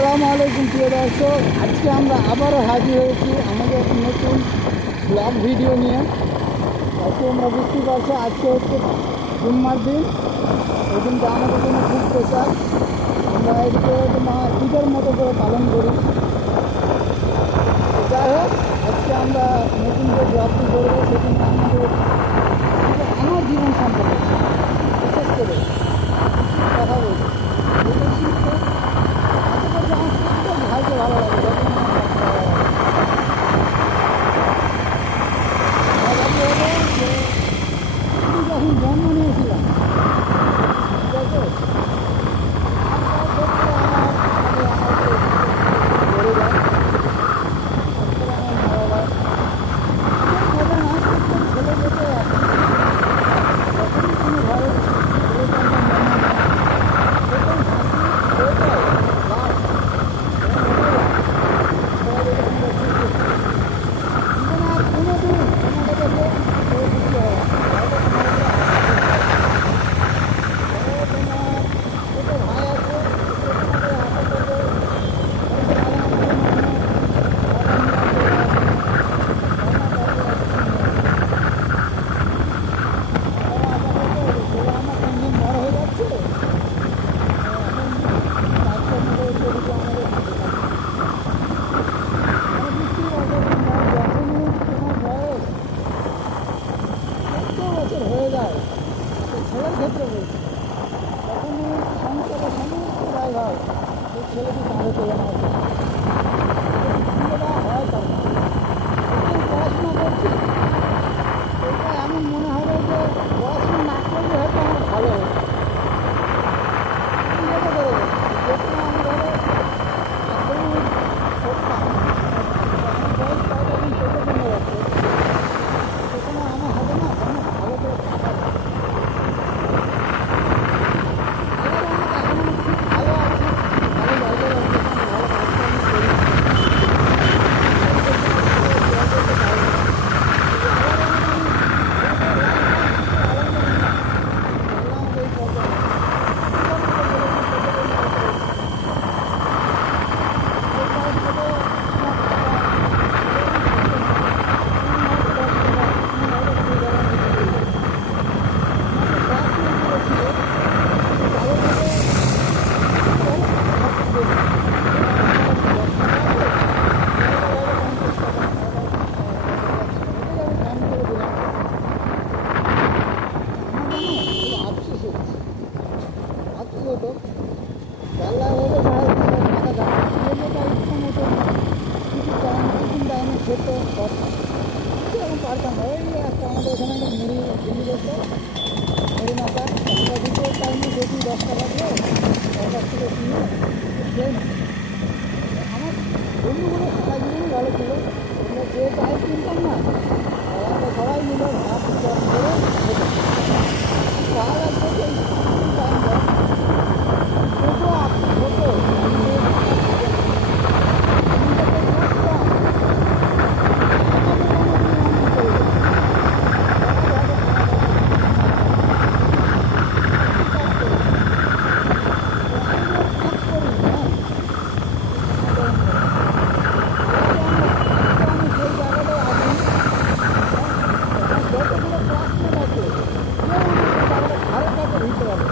আসসালামু আলাইকুম প্রিয় দর্শক, আজকে আমরা আবারও হাজির হয়েছি আমাদের একটা নতুন ব্লগ ভিডিও নিয়ে। আজকে আমরা বুঝতে পারছি আজকে হচ্ছে জুম্মার দিন। এই দিনটা আমাদের জন্য খুব স্পেশাল। আমরা এদিকে ঈদের মতো করে পালন করি। যাই হোক, আজকে আমরা নতুন যে ব্লগটি করবো সেখানে আমার জীবন সম্পর্কে বিশেষ করে কথা বলবো। ভাইকে ভালো লাগে যখন যখন জন্ম নিয়েছিলাম, ঠিক আছে, ছেলের ক্ষেত্রে বলছি, তখন সংসারের সমস্ত দায় হয় ওই ছেলেটি কাঁধে তুলে নেওয়ার জন্য হয়। তখন পড়াশোনা করছি, এটা এমন মনে হবে যে পড়াশোনা না করলে হয়তো আমার ভালো হতো। যেটা করে যেখানে আমি ধরো আগ্রহী করতাম, বয়স কয়টা দিন চোখে কমে যাচ্ছে, সেখানে আমার হবে না কোনো ভালো করে টাকা পারতাম। ওই একটা আমাদের এখানে একটা মুড়ি বসতো, মুড়ি মাথা আমরা দুটোর টাইমে দেখি 10 টাকা দিয়ে তার কাছ থেকে কিনে খেয়ে নিই। আমার বন্ধুগুলো সারা জীবনই ভালো ছিল। আমরা যে চাই কিনতাম না, আমরা সবাই মিলে ভাত করে খেতাম। ভালো লাগতো সেই টাইমটা, ছোটো ছোটো ভিতরে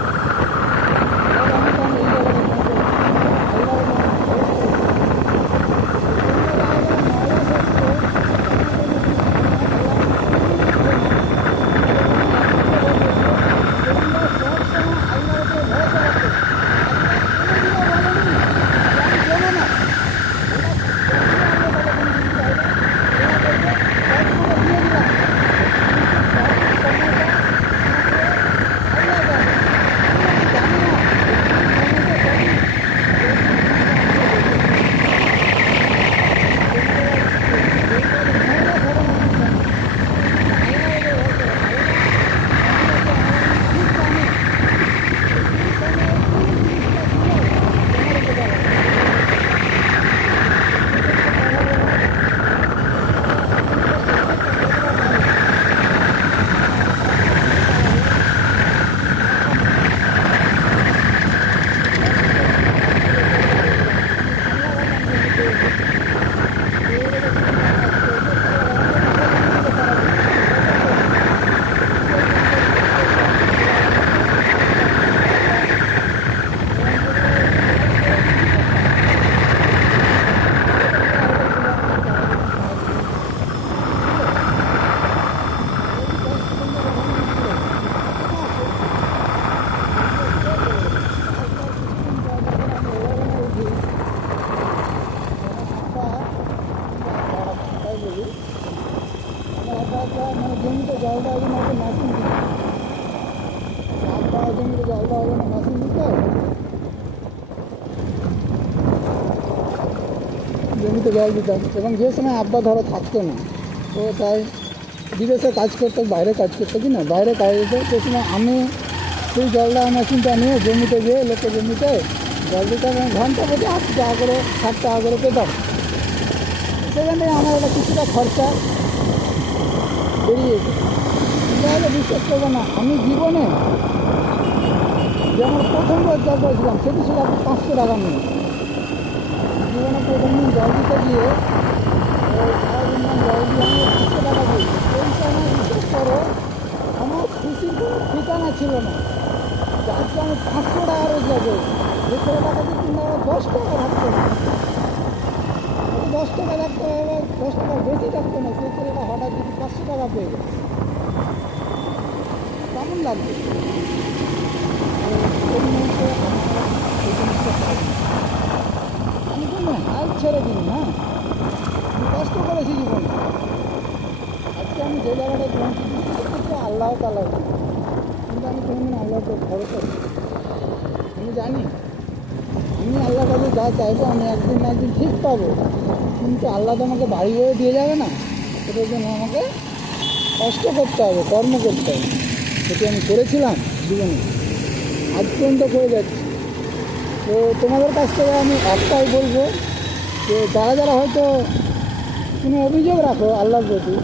মেশিন দিত, আব্বা জমিতে জল দেওয়ার জন্য মেশিন দিত, জমিতে জল দিতাম। এবং যে সময় আব্বা ধরো থাকতো না, তো তাই বিদেশে কাজ করতো, বাইরে কাজ করতো কি না, বাইরে কাজ করতো, সে সময় আমি সেই জল দেওয়া মেশিনটা নিয়ে জমিতে গিয়ে লোকের জমিতে জল দিতাম এবং ঘন্টা প্রতি 8 টাকা করে 7 টাকা করে পেতাম। সেখান থেকে আমার একটা কিছুটা খরচা বেরিয়ে যেত। তাহলে বিশ্বাস করবো না, আমি জীবনে যেমন প্রথম রোজগার করেছিলাম সেটি ছিল 500 টাকা নিয়ে। জীবনে প্রথম দিন জল দিতে গিয়ে সারাদিন জল দিয়ে আমি 500 টাকা দিই। এই সময় বিশ্বাস করো আমার খুশির কোনো ঠিকানা ছিল না যে আজকে আমি 500 টাকা রোজগার করেছি। যে ছেলেটাকে কিন্তু আমার 10 টাকা থাকতো না, 10 টাকা থাকতো, এবার 10 টাকা বেশি থাকতো না, সেই ছেলেটা হঠাৎ যদি 500 টাকা পেয়ে গেল কেমন লাগবে? এই মুহূর্তে আমার এই জিনিসটা পাই। আমি কোনো হাল ছেড়ে দিই না, আমি কষ্ট করেছি জীবনে। আজকে আমি যে জায়গাটায় পৌঁছেছি সেটা আল্লাহ তাআলা, কিন্তু আমি কোনোদিন আল্লাহকে ভরসা করি। আমি জানি আমি আল্লাহর কাছে যা চাইবো আমি একদিন না একদিন ঠিক পাবো, কিন্তু আল্লাহ তো আমাকে বাড়ি করে দিয়ে যাবে না, সেটার জন্য আমাকে কষ্ট করতে হবে, কর্ম করতে হবে। সেটি আমি করেছিলাম জীবনে, আজ পর্যন্ত করে যাচ্ছি। তো তোমাদের কাছ থেকে আমি একটাই বলবো যে যারা যারা হয়তো কোনো অভিযোগ রাখো আল্লাহর প্রতি,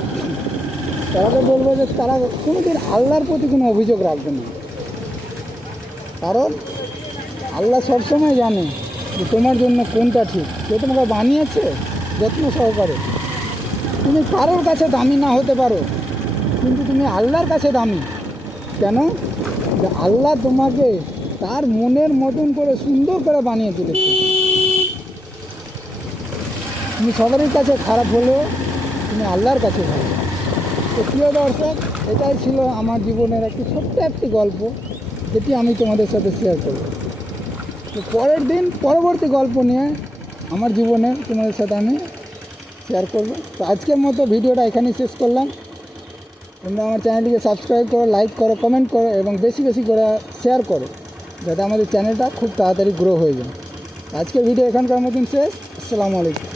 তারাকে বলবো যে তারা কোনোদিন আল্লাহর প্রতি কোনো অভিযোগ রাখবে না। কারণ আল্লাহ সবসময় জানে যে তোমার জন্য কোনটা ঠিক। সে তোমাকে বানিয়েছে যত্ন সহকারে। তুমি কারোর কাছে দামি না হতে পারো, কিন্তু তুমি আল্লাহর কাছে দামি। কেন? যে আল্লাহ তোমাকে তার মনের মতন করে সুন্দর করে বানিয়ে তুলেছে। তুমি সবারই কাছে খারাপ হলেও তুমি আল্লাহর কাছে ভালো। তো প্রিয় দর্শক, এটাই ছিল আমার জীবনের একটি ছোট্ট একটি গল্প, যেটি আমি তোমাদের সাথে শেয়ার করব। তো পরের দিন পরবর্তী গল্প নিয়ে আমার জীবনে তোমাদের সাথে আমি শেয়ার করব। তো আজকের মতো ভিডিওটা এখানেই শেষ করলাম। তোমরা আমার চ্যানেলটিকে সাবস্ক্রাইব করো, লাইক করো, কমেন্ট করো এবং বেশি বেশি করে শেয়ার করো, যাতে আমাদের চ্যানেলটা খুব তাড়াতাড়ি গ্রো হয়ে যায়। আজকের ভিডিও এখানকার মতন শেষ। আসসালামু আলাইকুম।